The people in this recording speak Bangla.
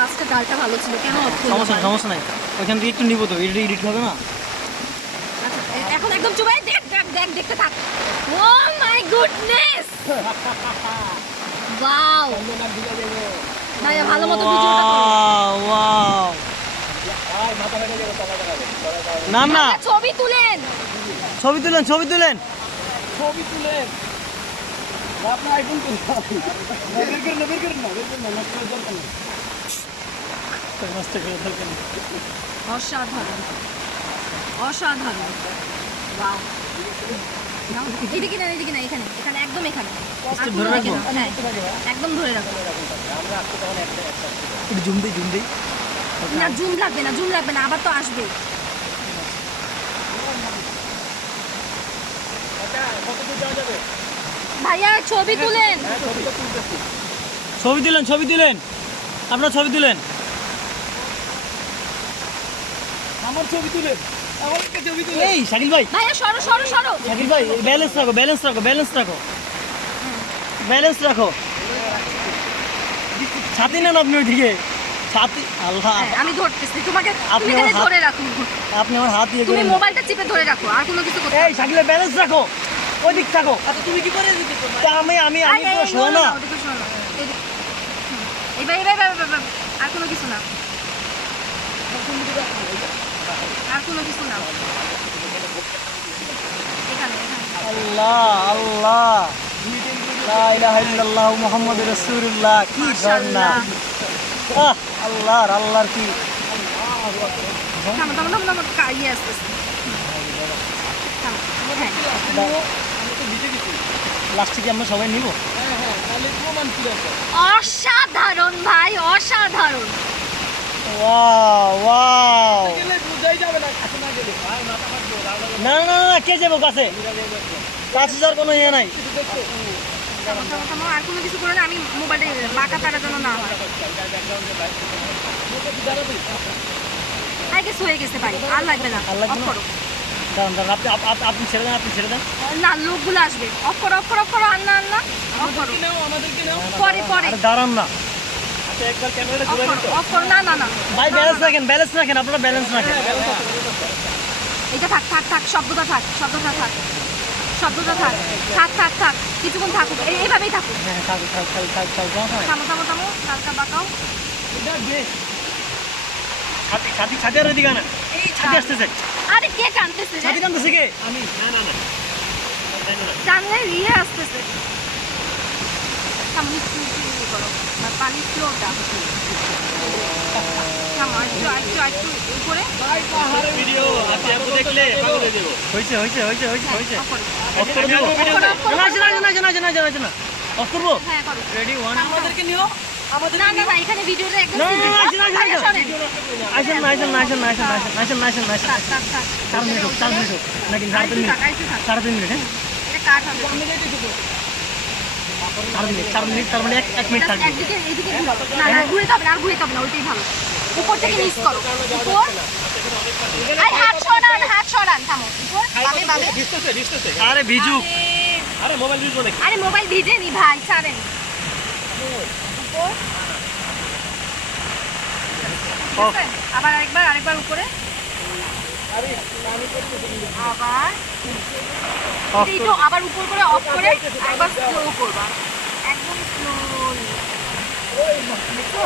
ফার্স্টে ডালটা ভালো ছিল কেন অফ করলে? সমস্যা নাই ওইখান থেকে একটু নিব তো এটা এডিট হবে না। আচ্ছা এখন একদম চুবাই দেখ দেখতে থাক। ও মাই গুডনেস ওয়াও ভাইয়া ভালো মতো ভিডিওটা করো। ওয়াও না না ছবি তুলেন আপনার আইফোন তো বের করে না নষ্ট করে দরকার নেই। অসাধারণ ওয়াও এদিকে না এখানে একদম এখানে ধরে রাখবো? হ্যাঁ একদম ধরে রাখো। একটু জুম দেই না জুম লাগবে না আবার তো আসবে। ভাইয়া ছবি তুলেন আপনার ছবি দিলেন আমার ছবি তুলে এই শাকিল ভাই ভাইয়া সরো শাকিল ভাই ব্যালেন্স রাখো ছাতি নেন আপনি ওইদিকে ছাতি আল্লাহ হ্যাঁ, আমি ধরতেছি তোমাকে আপনি তুমি আমার খালি ধরে রাখো আপনি আমার হাত দিয়ে তুমি মোবাইলটা চিপে ধরে রাখো আর কোনো কিছু করতে এই শাকিল ভাই ব্যালেন্স রাখো ওই দিক থাকো। আচ্ছা তুমি কি করে দিতে আমি পুরো শোনো না এইবার আর কোনো কিছু না এখানে আল্লাহ লা ইলাহা ইল্লাল্লাহ মুহাম্মাদুর রাসূলুল্লাহ কি ঝর্ণা আল্লাহর কি থামো কাইয়ে আসতেছে লাস্টে কি আমরা সবাই নিব? অসাধারণ ভাই অসাধারণ ওয়াও না কে যাবো কাছে যাওয়ার কোনো ইয়ে নাই। থামো আর কোনো কিছু করে না আমি মোবাইলটা বাঁকা তারা যেন না হয়। আই গেস হয়ে গেছে ভাই আর লাগবে না অফ করো। দাঁড়ান আপনি ছেড়ে দেন না লোকগুলো আসবে অফ করো আন্না অফ করো পরে দাঁড়ান না অফ করো না ভাই ব্যালেন্স রাখেন আপনারা ব্যালেন্স রাখেন। এটা থাক শব্দটা থাক থাক কিছুক্ষণ থাকুক এইভাবেই থাকুক। হ্যাঁ থাক থামো হালকা বাঁকাও। ছাতি আর ওইদিকে না এই ছাতি আসতেছে আরে কে টানতেছে ছাতি টানতেছে কে? আমি না টানলে ইয়ে আসতেছে। থামো একটু করো আর পানির ফ্লোটা থামো একটু উপরে ভিডিও আপনি দেখলে পাগল হয়ে যাব। হইছে অফ করো। অফ করে দেব না অফ করব হ্যাঁ করো। রেডি 1 আমাদেরকে নিও না এখানে ভিডিওটা একদম না আসেন থাক 4 মিনিট নাকি 4 মিনিট হ্যাঁ এটা কাট হবে 4 মিনিট তার মানে 1 মিনিট থাকবে। একদিকে এইদিকে না ঘুরাতে হবে না ওইটাই ভালো। উপর থেকে নিচ করো উপর আই হাত সরান থামো উপর বাবে দিতেছে আরে বিজু আরে মোবাইল ইউজ নাকি আরে মোবাইল ভিজে নি ভাই ছাড়েন উপর আবার আরেকবার উপরে আবার উপর করে অফ করে একবার স্লো করবা একদম স্লোলি দেখো